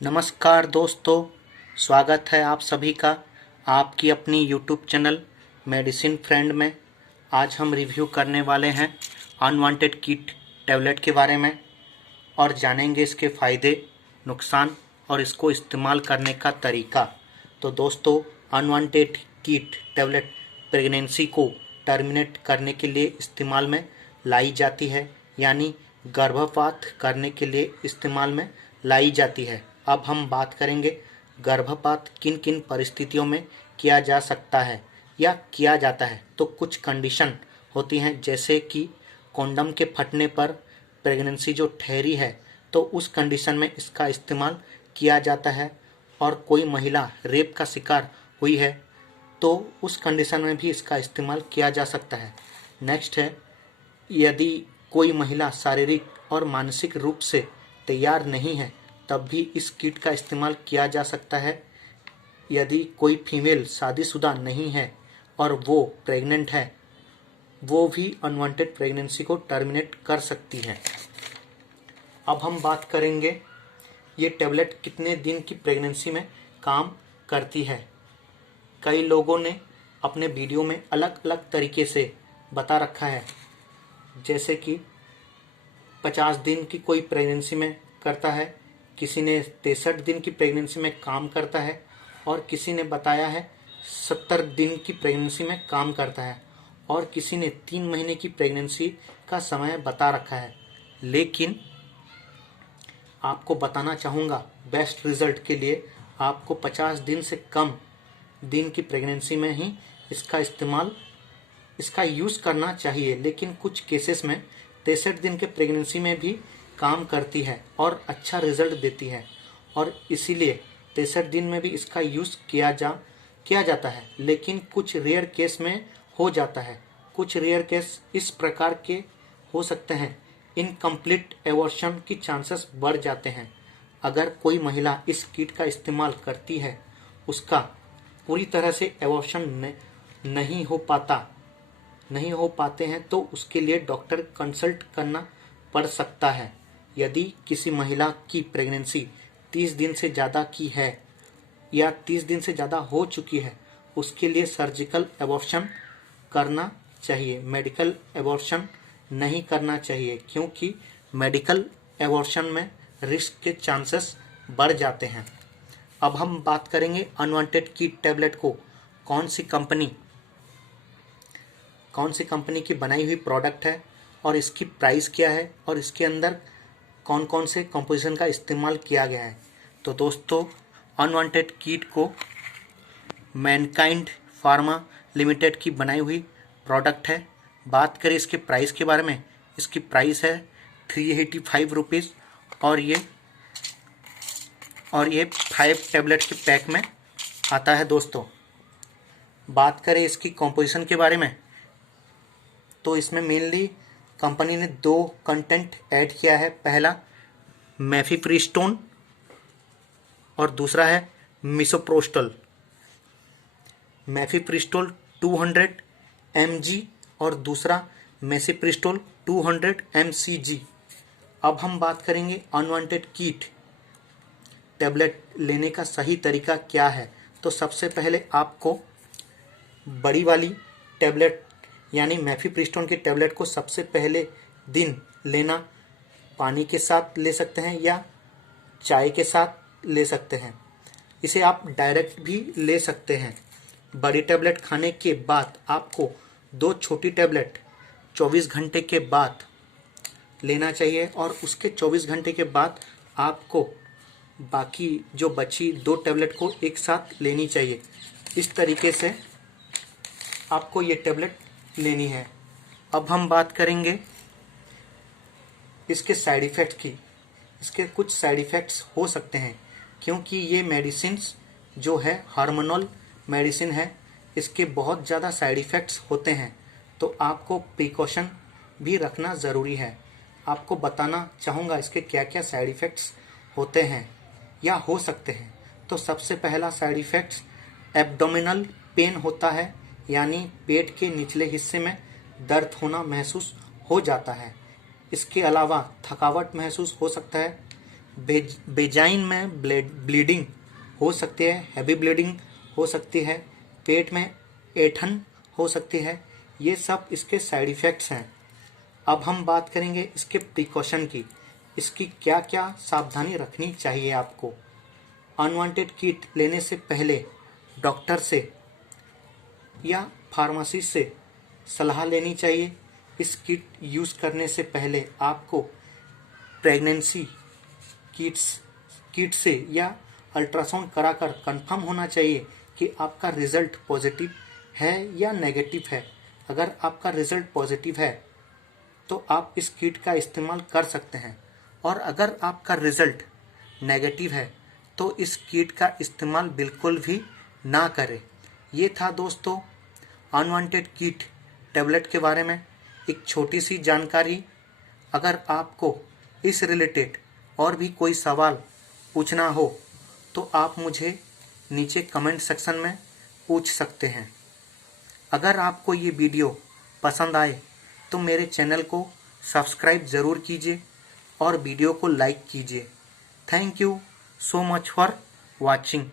नमस्कार दोस्तों, स्वागत है आप सभी का आपकी अपनी यूट्यूब चैनल मेडिसिन फ्रेंड में। आज हम रिव्यू करने वाले हैं अनवांटेड कीट टैबलेट के बारे में और जानेंगे इसके फ़ायदे, नुकसान और इसको इस्तेमाल करने का तरीका। तो दोस्तों, अनवांटेड कीट टैबलेट प्रेगनेंसी को टर्मिनेट करने के लिए इस्तेमाल में लाई जाती है, यानी गर्भपात करने के लिए इस्तेमाल में लाई जाती है। अब हम बात करेंगे गर्भपात किन किन परिस्थितियों में किया जा सकता है या किया जाता है। तो कुछ कंडीशन होती हैं, जैसे कि कॉन्डम के फटने पर प्रेगनेंसी जो ठहरी है तो उस कंडीशन में इसका इस्तेमाल किया जाता है, और कोई महिला रेप का शिकार हुई है तो उस कंडीशन में भी इसका इस्तेमाल किया जा सकता है। नेक्स्ट है, यदि कोई महिला शारीरिक और मानसिक रूप से तैयार नहीं है तब भी इस किट का इस्तेमाल किया जा सकता है। यदि कोई फीमेल शादीशुदा नहीं है और वो प्रेग्नेंट है, वो भी अनवांटेड प्रेगनेंसी को टर्मिनेट कर सकती है। अब हम बात करेंगे ये टैबलेट कितने दिन की प्रेगनेंसी में काम करती है। कई लोगों ने अपने वीडियो में अलग अलग तरीके से बता रखा है, जैसे कि 50 दिन की कोई प्रेगनेंसी में करता है, किसी ने 63 दिन की प्रेगनेंसी में काम करता है, और किसी ने बताया है 70 दिन की प्रेगनेंसी में काम करता है, और किसी ने 3 महीने की प्रेगनेंसी का समय बता रखा है। लेकिन आपको बताना चाहूँगा, बेस्ट रिजल्ट के लिए आपको 50 दिन से कम दिन की प्रेगनेंसी में ही इसका यूज़ करना चाहिए। लेकिन कुछ केसेस में 63 दिन के प्रेगनेंसी में भी काम करती है और अच्छा रिजल्ट देती है, और इसीलिए 63 दिन में भी इसका यूज़ किया जाता है। लेकिन कुछ रेयर केस में हो जाता है। कुछ रेयर केस इस प्रकार के हो सकते हैं, इनकम्प्लीट एबॉर्शन की चांसेस बढ़ जाते हैं। अगर कोई महिला इस किट का इस्तेमाल करती है, उसका पूरी तरह से एबॉर्शन नहीं हो पाते हैं तो उसके लिए डॉक्टर कंसल्ट करना पड़ सकता है। यदि किसी महिला की प्रेगनेंसी 30 दिन से ज़्यादा की है या 30 दिन से ज़्यादा हो चुकी है, उसके लिए सर्जिकल एबॉर्शन करना चाहिए, मेडिकल एबॉर्शन नहीं करना चाहिए, क्योंकि मेडिकल एबॉर्शन में रिस्क के चांसेस बढ़ जाते हैं। अब हम बात करेंगे अनवांटेड कीट टैबलेट को कौन सी कंपनी की बनाई हुई प्रोडक्ट है और इसकी प्राइस क्या है और इसके अंदर कौन कौन से कंपोजिशन का इस्तेमाल किया गया है। तो दोस्तों, अनवांटेड कीट को मैनकाइंड फार्मा लिमिटेड की बनाई हुई प्रोडक्ट है। बात करें इसके प्राइस के बारे में, इसकी प्राइस है 385 रुपीज़, और ये 5 टैबलेट के पैक में आता है। दोस्तों, बात करें इसकी कॉम्पोजिशन के बारे में, तो इसमें मेनली कंपनी ने 2 कंटेंट ऐड किया है। पहला मेफिप्रिस्टोन और दूसरा है मिसोप्रोस्टल। मेफिप्रिस्टोल 200 mg और दूसरा मेसिप्रिस्टोल 200 mcg। अब हम बात करेंगे अनवांटेड कीट टैबलेट लेने का सही तरीका क्या है। तो सबसे पहले आपको बड़ी वाली टैबलेट यानी मेफिप्रिस्टोन की टैबलेट को सबसे पहले दिन लेना पानी के साथ ले सकते हैं या चाय के साथ ले सकते हैं। इसे आप डायरेक्ट भी ले सकते हैं। बड़ी टैबलेट खाने के बाद आपको 2 छोटी टैबलेट 24 घंटे के बाद लेना चाहिए, और उसके 24 घंटे के बाद आपको बाकी जो बची 2 टैबलेट को एक साथ लेनी चाहिए। इस तरीके से आपको ये टैबलेट लेनी है। अब हम बात करेंगे इसके साइड इफ़ेक्ट की। इसके कुछ साइड इफ़ेक्ट्स हो सकते हैं, क्योंकि ये मेडिसिन्स जो है हार्मोनल मेडिसिन है, इसके बहुत ज़्यादा साइड इफ़ेक्ट्स होते हैं, तो आपको प्रिकॉशन भी रखना ज़रूरी है। आपको बताना चाहूँगा इसके क्या क्या साइड इफ़ेक्ट्स होते हैं या हो सकते हैं। तो सबसे पहला साइड इफ़ेक्ट्स एब्डोमिनल पेन होता है, यानी पेट के निचले हिस्से में दर्द होना महसूस हो जाता है। इसके अलावा थकावट महसूस हो सकता है, बेजाइन में ब्लीडिंग हो सकती है, हैवी ब्लीडिंग हो सकती है, पेट में ऐंठन हो सकती है। ये सब इसके साइड इफ़ेक्ट्स हैं। अब हम बात करेंगे इसके प्रिकॉशन की, इसकी क्या क्या सावधानी रखनी चाहिए आपको। अनवांटेड किट लेने से पहले डॉक्टर से या फार्मेसी से सलाह लेनी चाहिए। इस किट यूज़ करने से पहले आपको प्रेगनेंसी किट से या अल्ट्रासाउंड कराकर कंफर्म होना चाहिए कि आपका रिजल्ट पॉजिटिव है या नेगेटिव है। अगर आपका रिजल्ट पॉजिटिव है तो आप इस किट का इस्तेमाल कर सकते हैं, और अगर आपका रिजल्ट नेगेटिव है तो इस किट का इस्तेमाल बिल्कुल भी ना करें। ये था दोस्तों अनवांटेड किट टैबलेट के बारे में एक छोटी सी जानकारी। अगर आपको इस रिलेटेड और भी कोई सवाल पूछना हो तो आप मुझे नीचे कमेंट सेक्शन में पूछ सकते हैं। अगर आपको ये वीडियो पसंद आए तो मेरे चैनल को सब्सक्राइब ज़रूर कीजिए और वीडियो को लाइक कीजिए। Thank you so much for watching.